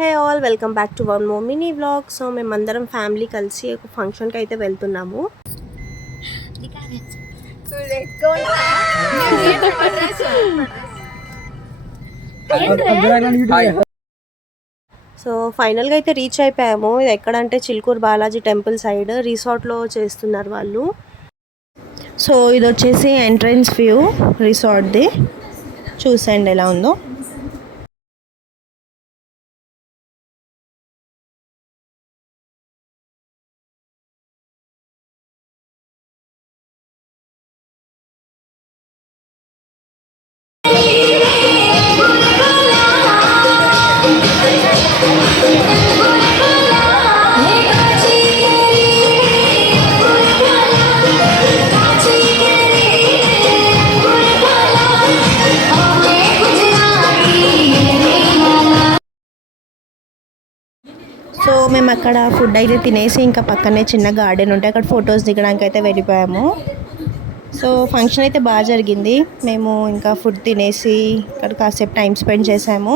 Hey all welcome back to one more mini vlog. So మేమందరం ఫ్యామిలీ కలిసి ఒక ఫంక్షన్కి అయితే వెళ్తున్నాము. సో ఫైనల్గా అయితే రీచ్ అయిపోయాము. ఇది ఎక్కడంటే చిలుకూరు బాలాజీ టెంపుల్ సైడ్ రిసార్ట్లో చేస్తున్నారు వాళ్ళు. సో ఇది వచ్చేసి ఎంట్రన్స్ వ్యూ రిసార్ట్ది. చూసండి ఎలా ఉందో. సో మేము అక్కడ ఫుడ్ అయితే తినేసి ఇంకా పక్కనే చిన్న గార్డెన్ ఉంటే అక్కడ ఫొటోస్ దిగడానికి అయితే వెళ్ళిపోయాము. సో ఫంక్షన్ అయితే బాగా జరిగింది. మేము ఇంకా ఫుడ్ తినేసి అక్కడ కాసేపు టైం స్పెండ్ చేసాము.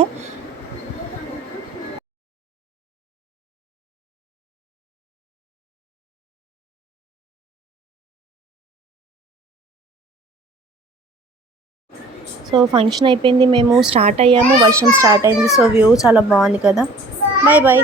సో ఫంక్షన్ అయిపోయింది, మేము స్టార్ట్ అయ్యాము, వర్షం స్టార్ట్ అయింది. సో వ్యూ చాలా బాగుంది కదా. Bye bye.